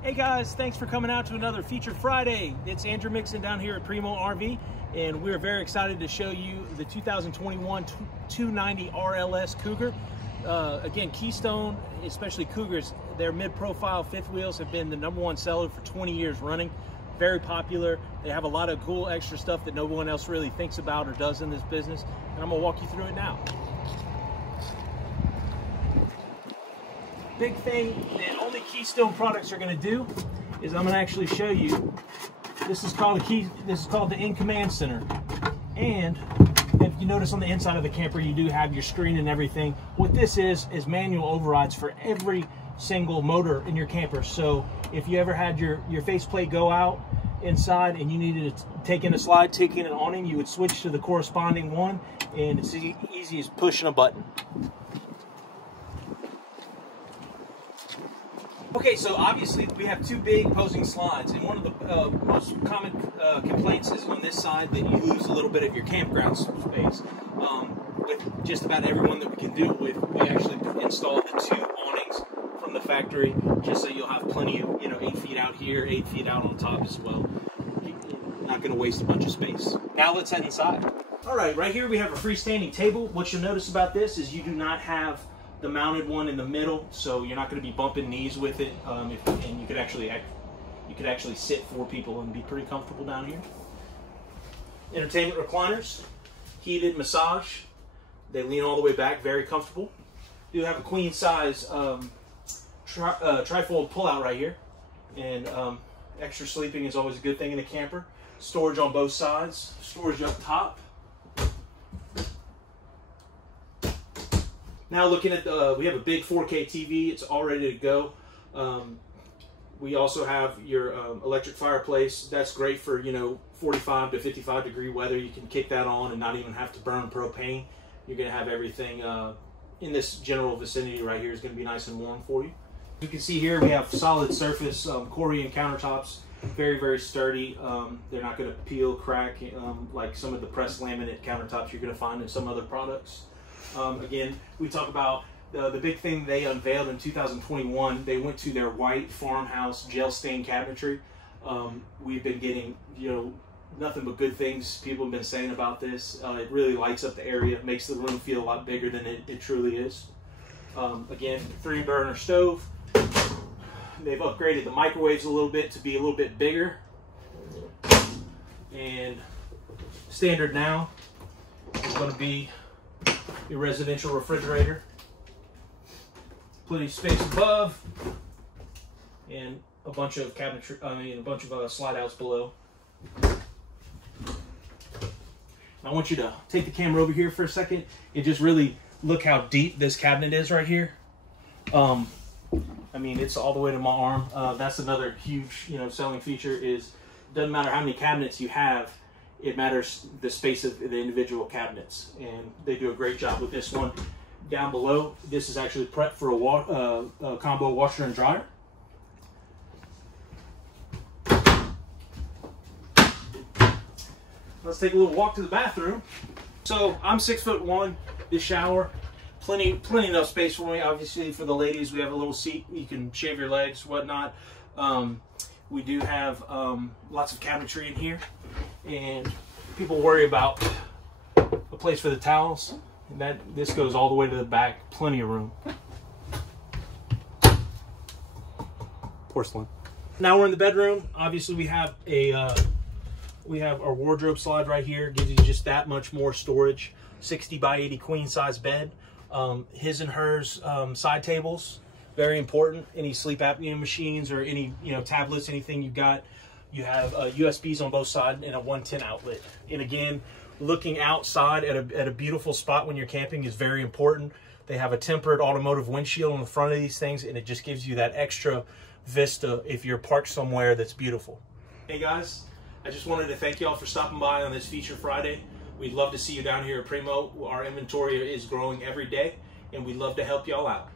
Hey guys, thanks for coming out to another Feature Friday. It's Andrew Mixon down here at Primo RV, and we're very excited to show you the 2021 290RLS Cougar. Again, Keystone, especially Cougars, their mid-profile fifth wheels have been the #1 seller for 20 years running. Very popular. They have a lot of cool extra stuff that no one else really thinks about or does in this business, and I'm gonna walk you through it now. Big thing that only Keystone products are going to do is I'm going to actually show you. This is called the In Command Center, and if you notice on the inside of the camper, you do have your screen and everything. What this is manual overrides for every single motor in your camper. So if you ever had your faceplate go out inside and you needed to take in a slide, taking it on in, you would switch to the corresponding one, and it's as easy as pushing a button. Okay, so obviously we have two big opposing slides, and one of the most common complaints is on this side that you lose a little bit of your campground space. With just about everyone that we can do with, we actually installed the two awnings from the factory, just so you'll have plenty of, 8 feet out here, 8 feet out on top as well. You're not going to waste a bunch of space. Now let's head inside. All right, right here we have a freestanding table. What you'll notice about this is you do not have the mounted one in the middle, so you're not going to be bumping knees with it, and you could actually sit 4 people and be pretty comfortable down here. Entertainment recliners, heated massage. They lean all the way back, very comfortable. You have a queen size trifold pull-out right here, and extra sleeping is always a good thing in a camper. Storage on both sides, storage up top. Now looking at we have a big 4K TV. It's all ready to go. We also have your electric fireplace. That's great for 45 to 55 degree weather. You can kick that on and not even have to burn propane. You're going to have everything in this general vicinity right here is going to be nice and warm for you. You can see here we have solid surface Corian countertops. Very, very sturdy. They're not going to peel, crack like some of the pressed laminate countertops you're going to find in some other products. Again, we talk about the big thing they unveiled in 2021. They went to their white farmhouse gel stain cabinetry. We've been getting, nothing but good things people have been saying about this. It really lights up the area, makes the room feel a lot bigger than it truly is. Again, 3-burner stove. They've upgraded the microwaves a little bit to be a little bit bigger. And standard now is going to be your residential refrigerator. Plenty of space above, and a bunch of cabinetry. A bunch of slide outs below. I want you to take the camera over here for a second and just really look how deep this cabinet is right here. It's all the way to my arm. That's another huge, selling feature is doesn't matter how many cabinets you have. It matters the space of the individual cabinets, and they do a great job with this one. Down below, this is actually prepped for a combo washer and dryer. Let's take a little walk to the bathroom. So I'm 6'1". This shower, plenty enough space for me. Obviously, for the ladies, we have a little seat. You can shave your legs, whatnot. We do have lots of cabinetry in here, and people worry about a place for the towels. And this goes all the way to the back. Plenty of room. Porcelain. Now we're in the bedroom. Obviously, we have our wardrobe slide right here. Gives you just that much more storage. 60 by 80 queen size bed. His and hers side tables. Very important. Any sleep apnea machines or any tablets, anything you got. You have USBs on both sides and a 110 outlet. And again, looking outside at a beautiful spot when you're camping is very important. They have a tempered automotive windshield on the front of these things, and it just gives you that extra vista if you're parked somewhere that's beautiful. Hey guys, I just wanted to thank y'all for stopping by on this Feature Friday. We'd love to see you down here at Primo. Our inventory is growing every day, and we'd love to help y'all out.